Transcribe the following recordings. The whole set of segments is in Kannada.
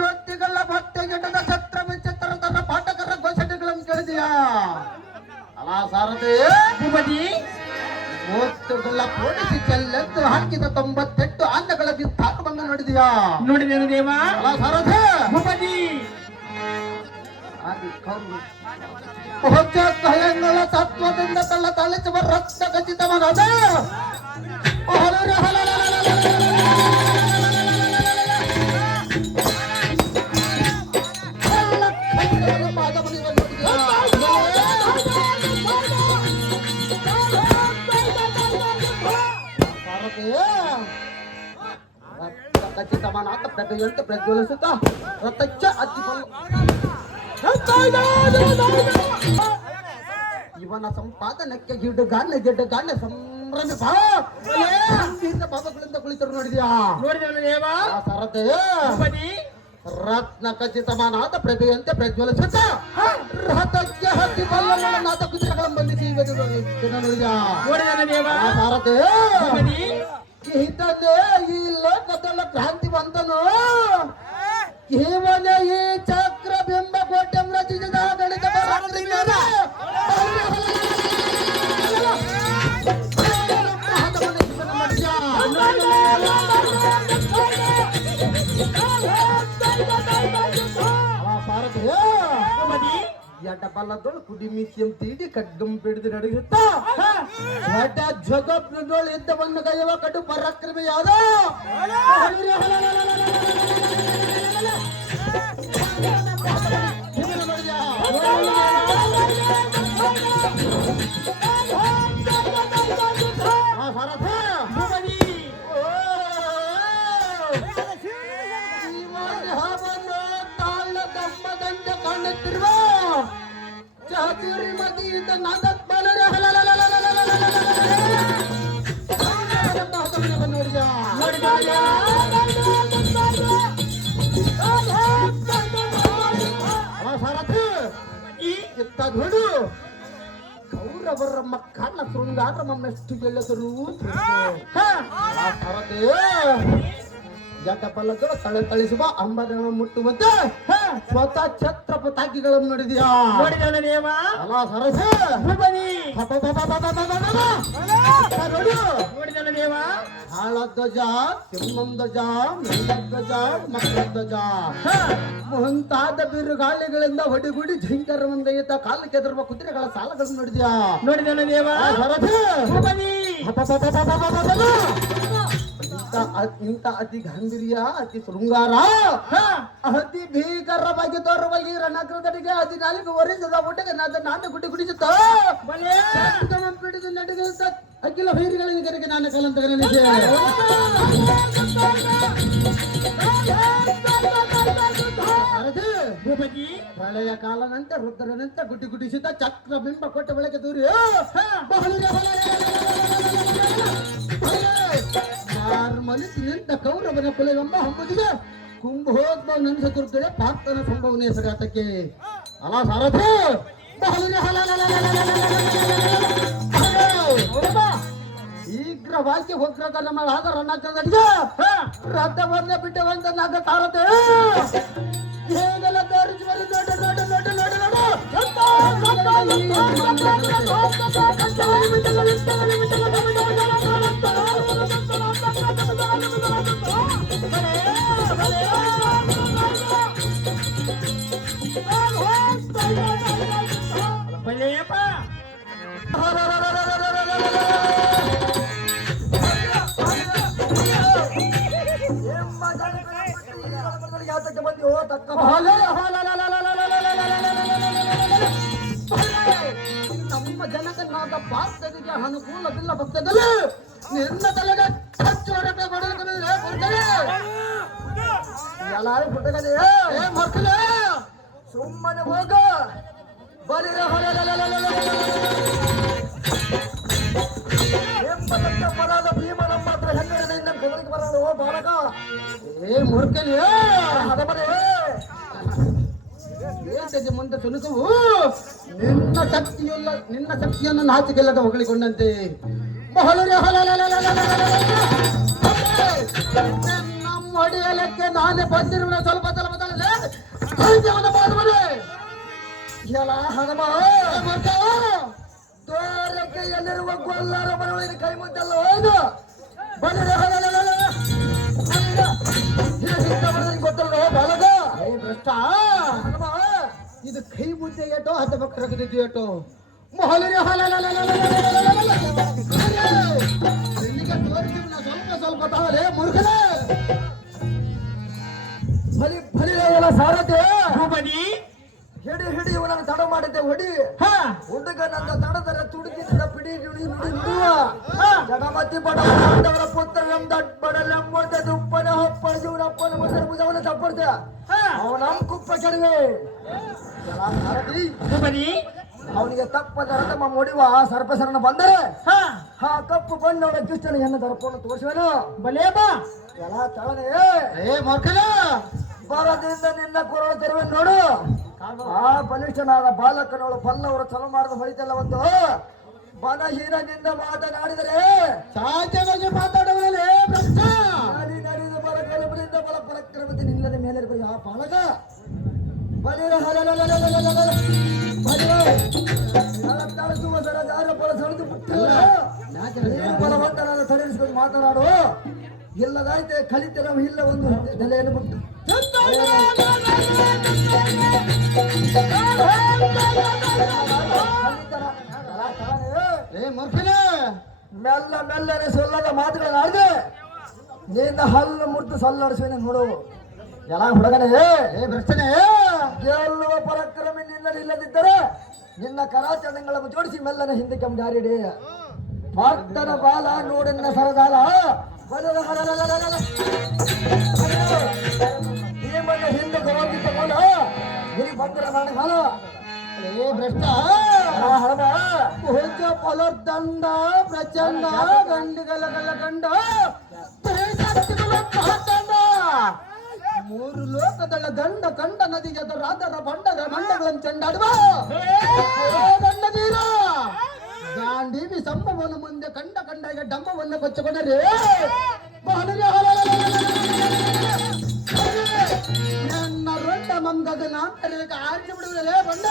ಸತ್ಯಗಳ ಭಕ್ತಿಗಿಡದ ಛತ್ರ ವಿಚಿತ್ರ ತನ್ನ ಪಾಠಕರ ಘೋಷಣೆಗಳನ್ನು ಕೇಳಿದೆಯಾ? ಅಲ್ಲ ಸಾರಥಿ, ಭೂಪತಿ ಮೂತ್ತುಗಳ ಪೋಣಿಸಿ ಚೆಲ್ಲೆದ್ದು ಹಾಕಿದ 98 ಆನೆಗಳ ವಿಸ್ತಾರವನ್ನು ನೋಡಿದೆಯಾ? ನೋಡಿದೇನು ದೇವ. ಅಲ್ಲ ಸಾರಥಿ, ಭೂಪತಿ ಕಲೆಗಳ ತತ್ವದಿಂದ ತಳ್ಳ ತಳಿಸುವ ರಕ್ತ ಖಚಿತವಾದ ಖಚಿತಮಾನಾದ ಪ್ರಗತಿಯಂತೆ ಪ್ರಜ್ವಲಿಸುತ್ತಾ ರಥಚ್ಚ ಅತಿ ಇವನ ಸಂಪಾದನಕ್ಕೆ ಗಿಡ್ಡಗಾನೆ ಸಂಭ್ರಮಿ ಭಾವಗಳಿಂದ ಕುಳಿತರು ನೋಡಿದ್ಯಾ? ನೋಡಿದೇನು ದೇವ. ಸಾರಥಿ, ಭೂಪತಿ ರತ್ನ ಖಚಿತಮಾನಾದ ಪ್ರಭೆಯಂತೆ ಪ್ರಜ್ವಲಿಸುತ್ತ ರಥಕ್ಕೆ ಹತ್ತಿ ಬಲ್ಲನಾದ ಕುದುರೆಗಳನ್ನು ಬಂಧಿಸಿ ನೋಡಿದ್ಯಾ? ನೋಡಿದೇನು ದೇವ. ಸಾರಥಿ, ಭೂಪತಿ ಈತನೇ ಈ ಲೋಕದಲ್ಲ ಕ್ರಾಂತಿ ಬಂದನು. ಇವನೇ ಈ ಚಕ್ರ ಬಿಂಬ ಕೋಟೆ ರಚಿಸಿದ ಗಣಿತ ಎಡ ಬಲ್ಲದೊಳು ಕುಡಿ ಮಿಸಿಯಂ ತೀಡಿ ಕಡ್ಗಂ ಬಿಡಿದು ನಡುಗುತ್ತಾ ಎಡ ಜಗಪ್ನದೊಳು ಇದ್ದವನ್ನು ಗೈವ ಕಡು ಪರಾಕ್ರಮಿ ಯಾದ ಕಾಣುತ್ತಿರುವ ಚಾತುರಿ ಮದಿಯಿಂದ ನಾದತ್ ಬಾಲರೆ ಇತ್ತದೋಡು ಕೌರವರ ಮಕ್ಕಳ ಶೃಂಗಾರ ಮೆಷ್ಟು ಗೆಲ್ಲದರು. ಜಟಬಲಗಳು ತಳಿಸುವ ಅಂಬರನ್ನು ಮುಟ್ಟುವಂತೆ ಸ್ವತಃ ಛತ್ರಪತಾಗಿಗಳನ್ನು ನೋಡಿದ್ಯಾ? ನೋಡಿದೇನು ದೇವ. ಅಲ್ಲ ಸರಸ ಭೂಪತಿ ನೋಡಿದೇನು ದೇವ. ಹಾಳಧ್ವಜ, ಸಿಂಹಧ್ವಜ, ಮೇಘಧ್ವಜ, ಮಕ್ಕಧ್ವಜ ಮುಂತಾದ ಬಿರುಗಾಳಿಗಳಿಂದ ಹೊಡಿಗುಡಿ ಜಿಂಕರ ಮುಂದೆಯುತ್ತ ಕಾಲು ಕೆದರುವ ಕುದುರೆಗಳ ಸಾಲಗಳನ್ನು ನೋಡಿದ್ಯಾ? ನೋಡಿದೇನು ದೇವ. ಸರಸ ಭೂಪತಿ ಇಂಥ ಅತಿ ಗಾಂಭೀರ್ಯ, ಅತಿ ಶೃಂಗಾರ, ಅತಿ ಭೀಕರವಾಗಿ ತೋರುವ ಈ ರಣಗ್ರದಡಿಗೆ 14 ವರ್ಷದ ಊಟಕ್ಕೆ ನಾನು ಗುಡ್ಡಿ ಗುಡಿಸುತ್ತ ಪಿಡಿದು ನಡುಗುತ್ತ ಅಖಿಲ ಭೈರಿಗಳಿಗೆ ನಾನು ಕಲಂತ ಭೂಪತಿ ಪ್ರಳಯ ಕಾಲನಂತೆ ರುದ್ರನಂತೆ ಗುಡ್ಡಿ ಗುಡಿಸುತ್ತ ಚಕ್ರ ಬಿಂಬ ಕೊಟ್ಟ ಬೆಳಗ್ಗೆ ದೂರಿ ಮಲಿಸಿ ನಿಂತ ಕೌರವನ ಕುಲವೆಂಬ ಹಂಬುದಿಗೆ ಕುಂಭೋದ್ಭವ ನೆನೆಸುತ್ತಿರುತ್ತದೆ ಪಾರ್ಥನ ಸಂಭವನೆಯ ಸಗಾತಕ್ಕೆ. ಅಲ್ಲ ಸಾರಥಿ, ಶೀಘ್ರವಾಗಿ ಹೋಗ್ರದ ನಮ್ಮಳಾದ ರಣಕ್ಕೆ ರಥವನ್ನ ಬಿಟ್ಟವಂತ ನಾಗ ಸಾರಥಿ ಹೇಗೆಲ್ಲ ತೋರಿಸಿ ಬರು ನೋಡ ನೋಡ ನೋಡ ನೋಡ ಬಲ್ಲೆಯಪ್ಪ ನಮ್ಮ ಜನಕನಾದ ಪಾರ್ಥನಿಗೆ ಅನುಕೂಲವಿಲ್ಲ ಭಕ್ತದಲ್ಲಿ ನಿನ್ನ ತಲೆಗೆ ಎಲ್ಲಾರು ಪುಟ್ಟಗದೆ ಸುಮ್ಮನೆ ಹೋಗ ಬಲಿರ ಬರಾದ ಭೀಮ ನಮ್ಮ ಹತ್ರ ಹೆಂಗಡಿನಿಂದ ಬೆದರಿಗೆ ಬರೋದು ಬಾಲಕ ಏ ಮೂರ್ಖನೇ ಹದಬರೇ ಏತಜೆ ಮುಂದೆ ತುಣುಕುವು ನಿನ್ನ ಶಕ್ತಿಯನ್ನು ನಾಚಿಕೆಲ್ಲದ ಹೊಗಳಿಕೊಂಡಂತೆ ನಮ್ಮ ಒಡೆಯಲಕ್ಕೆ ನಾನೇ ಬಂದಿರುವ ಸ್ವಲ್ಪ ಎಲ್ಲ ಹಣಮ ದೂರಕ್ಕೆ ಎಲ್ಲಿರುವ ಗೊಲ್ಲರ ಮರಳಿನ ಕೈ ಮುದ್ದಲ್ಲ ಹೋಯ್ದು ಗೊತ್ತಲ್ಲ ಬಾಲಗ ಭ್ರಷ್ಟ ಇದು ಕೈ ಮುದ್ದೆ ಏಟೋ ಹತ್ತ ಬಕ್ಕರಗದಿದ್ದು ಏಟೋ ಮೊಹಲರಿ ಸ್ವಲ್ಪ ತಾವಲೇ ಮುರುಗನೆ ಬಲಿ ಬಲಿ ಎಲ್ಲ ಸಾರತೆ ಭೂಪತಿ ಹಿಡಿ ಇವನನ್ನು ತಡ ಮಾಡಿದ್ದೆ ಹೊಡಿ ಹುಡುಗ ನನ್ನ ತಡದರೆ ತುಡುಕಿದ ಪಿಡಿ ನುಡಿ ನುಡಿ ನುಡುವ ಜಡಮತಿ ಬಡವರ ಪುತ್ರ ದಟ್ ಬಡಲೆಂಬುದ ದುಪ್ಪನ ಹೊಪ್ಪ ಜೀವನಪ್ಪನ ಮೊದಲ ಭುಜವನ್ನ ತಪ್ಪಡ್ದೆ ಅವನ ಕುಪ್ಪ ಕೆಡವೆ ಭೂಪತಿ ಅವನಿಗೆ ತಪ್ಪದ ತಮ್ಮ ಮೊಡಿವ ಸರ್ಪಸರಣ ಬಂದರೆ ಹಾ ಕಪ್ಪು ಬಂದವರ ದುಷ್ಟನ ಹೆಣ್ಣು ದರ್ಪವನ್ನು ತೋರಿಸುವನು ಬಲೇ ಬಾ ಎಲ್ಲ ತಳನೆ ಏ ಮಕ್ಕಳ ಬರದಿಂದ ನಿನ್ನ ಕೊರಳು ತೆರವೆ ನೋಡು ಆ ಬಲಿಷ್ಠನಾದ ಬಾಲಕನವಳು ಬಲ್ಲವರು ಚಲ ಮಾಡದ ಹೊಳಿತಲ್ಲ ಒಂದು ಬಲಹೀನದಿಂದ ಮಾತನಾಡಿದರೆ ಸಾಧ್ಯವಾಗಿ ಮಾತಾಡುವಲ್ಲಿ ನಡೆದ ಬಲಕ್ರಮದಿಂದ ಬಲ ಪರಾಕ್ರಮದಿಂದ ನಿಲ್ಲದ ಮೇಲೆ ಆ ಬಾಲಕ ಬಲಿರ ತಳಿಸುವ ಸರದಾರ ಬಲ ಸೆಳೆದು ಬಿಟ್ಟಿಲ್ಲ ಬಲವಂತನಾದ ತಡೆಯಿಸಿಕೊಂಡು ಮಾತನಾಡು ಇಲ್ಲದಾಯ್ತೆ ಕಲಿತೆ ನಾವು ಇಲ್ಲ ಒಂದು ನೆಲೆಯನ್ನು ಬಿಟ್ಟು ಮೆಲ್ಲ ಮೆಲ್ಲನೆ ಸೊಲ್ಲದ ಮಾತುಗಳನ್ನಾಡಿದೆ ನಿನ್ನ ಹಲ್ಲು ಮುರಿದು ಸಲ್ಲಾಡಿಸುವೆ ನೋಡು ಎಲ್ಲ ಹುಡುಗನೇ ಭ್ರಷ್ಟನೇ ಗೆಲ್ಲುವ ಪರಾಕ್ರಮ ನಿಲ್ಲದಿದ್ದರೆ ನಿನ್ನ ಕರಾಚರಣೆಗಳನ್ನು ಜೋಡಿಸಿ ಮೆಲ್ಲನೆ ಹಿಂದಕ್ಕೆ ಜಾರಿಡಿ ಭಕ್ತನ ಬಾಲ ನೋಡಿನ ಸರದಾಲ ಭೀಮನ ಹಿಂದಕ್ಕೆ ಹೋಗಿ ತಗೊಂಡ ನೀ ಬಂದಿರ ನಾನು ಕಾಲ ಏ ಭ್ರಷ್ಟ ಹುಚ್ಚ ಪೊಲರ್ದಂಡ ಪ್ರಚಂಡ ಗಂಡುಗಲಗಲ ಗಂಡ ಮೂರು ಲೋಕದಳ ದಂಡ ಕಂಡ ನದಿಗೆ ರಾಧರ ಬಂಡರ ಮಂಡಗಳನ್ನು ಚೆಂಡಾಡುವ ಗಂಡದೀರ ಗಾಂಧೀವಿ ಸಂಭವನ ಮುಂದೆ ಕಂಡ ಕಂಡಾಗ ಡಂಬವನ್ನು ಕೊಚ್ಚಿಕೊಂಡರೆ ನನ್ನ ರೊಡ್ಡ ಮಂಗದ ನಾಂತರಕ್ಕೆ ಆರಿಸಿ ಬಿಡುವುದಲ್ಲೇ ಬಂಡ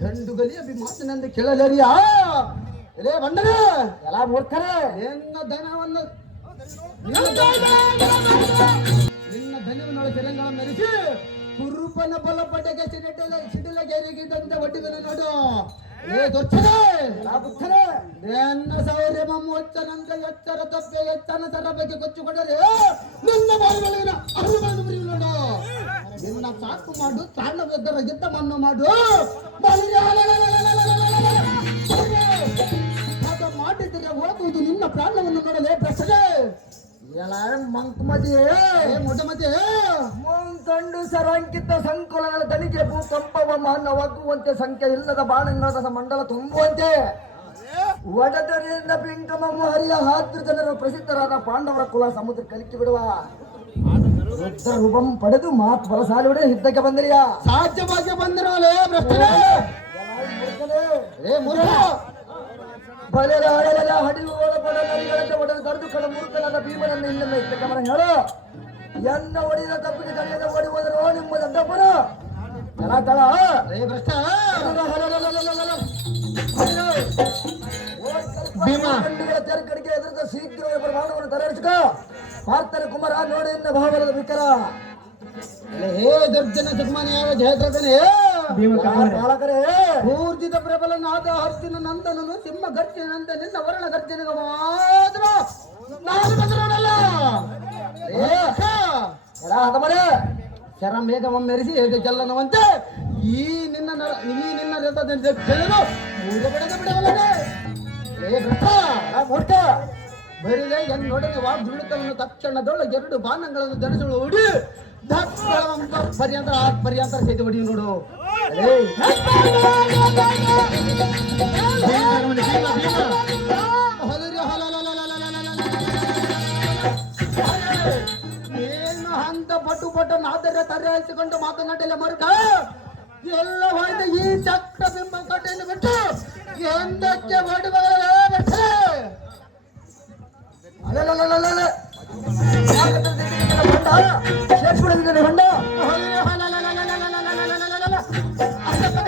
ಗಂಡುಗಲಿ ಅಭಿಮಾನದಿಂದ ಕೇಳಲರಿಯ ರೇ ಬಂಡನೆ ಎಲ್ಲ ಮೂರ್ಖರೇ ನಿನ್ನ ಧನವನ್ನು ನಿನ್ನ ಧನವನ್ನೊಳ ತೆಲಂಗಾಣ ಮೆರೆಸಿ ಕುರುಪನ ಬಲ ಪಡೆಗೆ ಸಿಡಿಲಗೆರಿಗಿದಂತೆ ಒಡ್ಡಿದನು ನೋಡು ಏ ದೊಚ್ಚನೆ ನನ್ನ ಸೌರ್ಯ ಮಮ್ಮೊಚ್ಚನಂತ ಎಚ್ಚರ ತಪ್ಪೆ ಎಚ್ಚನ ಸರ ಬಗ್ಗೆ ಕೊಚ್ಚಿಕೊಂಡರೆ ನಿನ್ನ ಬಾಯಿಗಳಿನ ಅರುಗಳನ್ನು ಮುರಿಯು ನೋಡು ನಿನ್ನ ಸಾಕು ಮಾಡು ತಾಣ ಬೆದ್ದರ ಯುದ್ಧವನ್ನು ಮಾಡು ಮಾಡಿದರೆ ಹೋಗುವುದು ನಿನ್ನ ಪ್ರಾಣವನ್ನು ನೋಡಲೇ ಪ್ರಶ್ನೆ ಎಲ್ಲ ಮಂಕಮತಿ ಮುಂಕಂಡು ಸರಂಕಿತ ಸಂಕುಲಗಳ ತನಿಖೆ ಭೂಕಂಪವ ಮಾನವಾಗುವಂತೆ ಸಂಖ್ಯೆ ಇಲ್ಲದ ಬಾಣಂಗಳ ಮಂಡಲ ತುಂಬುವಂತೆ ಒಡೆದರಿಂದ ಪಿಂಕಮ ಹರಿಯ 10 ಜನರು ಪ್ರಸಿದ್ಧರಾದ ಪಾಂಡವರ ಕುಲ ಸಮುದ್ರ ಕಲಿಕೆ ಬಿಡುವ ರುದ್ರ ರೂಪಂ ಪಡೆದು ಮಾತು ಬಲಸಾಲಿ ಹೊಡೆ ಯುದ್ಧಕ್ಕೆ ಬಂದಿರಿಯ ಸಾಧ್ಯವಾಗಿ ಬಂದಿರಲೇ ಬಲೆರ ಹಡಿಯುಗಳ ಬಡಲರಿಗಳಂತೆ ಒಡೆದು ಕರೆದು ಕಡ ಮೂರ್ಖನಾದ ಭೀಮನನ್ನು ಹಿಂದೆಲ್ಲ ಯುದ್ಧಕ್ಕೆ ಬರ ಹೇಳು ಎನ್ನ ಒಡೆದ ತಪ್ಪಿಗೆ ತಡೆಯದೆ ಓಡಿ ಹೋದರು ನಿಮ್ಮ ದಡ್ಡಪ್ಪನ ತಳ ತಳ ಭೀಮಗಳ ತೆರಕಡಿಗೆ ಎದುರಿದ ಶೀಘ್ರ ಪ್ರಮಾಣವನ್ನು ತರಡಿಸಿಕ ಪಾರ್ಥನ ಕುಮಾರ ನೋಡಿ ಎನ್ನ ಭಾವನದ ವಿಕರ ಹೇ ದುರ್ಜನ ಸುಗ್ಮನಿಯಾಗ ಜಯದ್ರಥನೇ ಬಾಲಕರೇ ಊರ್ಜಿತ ಪ್ರಬಲನಾದ ಹರ್ಜಿನ ನಂದನನು ಸಿಂಹ ಗರ್ಜನಂತ ನಿನ್ನ ವರ್ಣ ಗರ್ಜನೆಗೆ ಮಾತ್ರ ನಾನು ಬಂದಿರೋಣಲ್ಲ ಶರ ಮೇಘಮೆರಿಸಿ ಹೇಗೆ ಚಲ್ಲನವಂತೆ ಈ ನಿನ್ನ ರಥದಿಂದ ಗೆಲ್ಲಲು ಮೂರು ಬಿಡದೆ ಬಿಡವಲ್ಲದೆ ಮೂರ್ಖ ಬರಿದೆ ಎನ್ನೊಡನೆ ವಾಗ್ದುಳಿತವನ್ನು ತಕ್ಷಣದೊಳಗೆ 2 ಬಾಣಗಳನ್ನು ಧರಿಸಲು ಹೊಡಿ ಪರ್ಯಂತರ ಪರ್ಯಂತರ ಸೇತು ಹೊಡಿ ನೋಡು ಏನು ಹಂತ ಪಟ್ಟು ಪಟ್ಟು ನಾದರೆ ತರಹಿಸಿಕೊಂಡು ಮಾತನಾಡಲೆ ಮರುಕ ಎಲ್ಲ ಹೋಯ್ತು ಈ ಚಕ್ರ ಬಿಂಬ ಕಟ್ಟೆಯನ್ನು ಬಿಟ್ಟು ಎಂದಕ್ಕೆ ಅಲ್ಲಲ್ಲಲ್ಲಲ್ಲಲ್ಲ. ಹೊಂಡ ಶೇಷಪುರದಿಂದ ಹೊಂಡ ಅಲ್ಲಪ್ಪ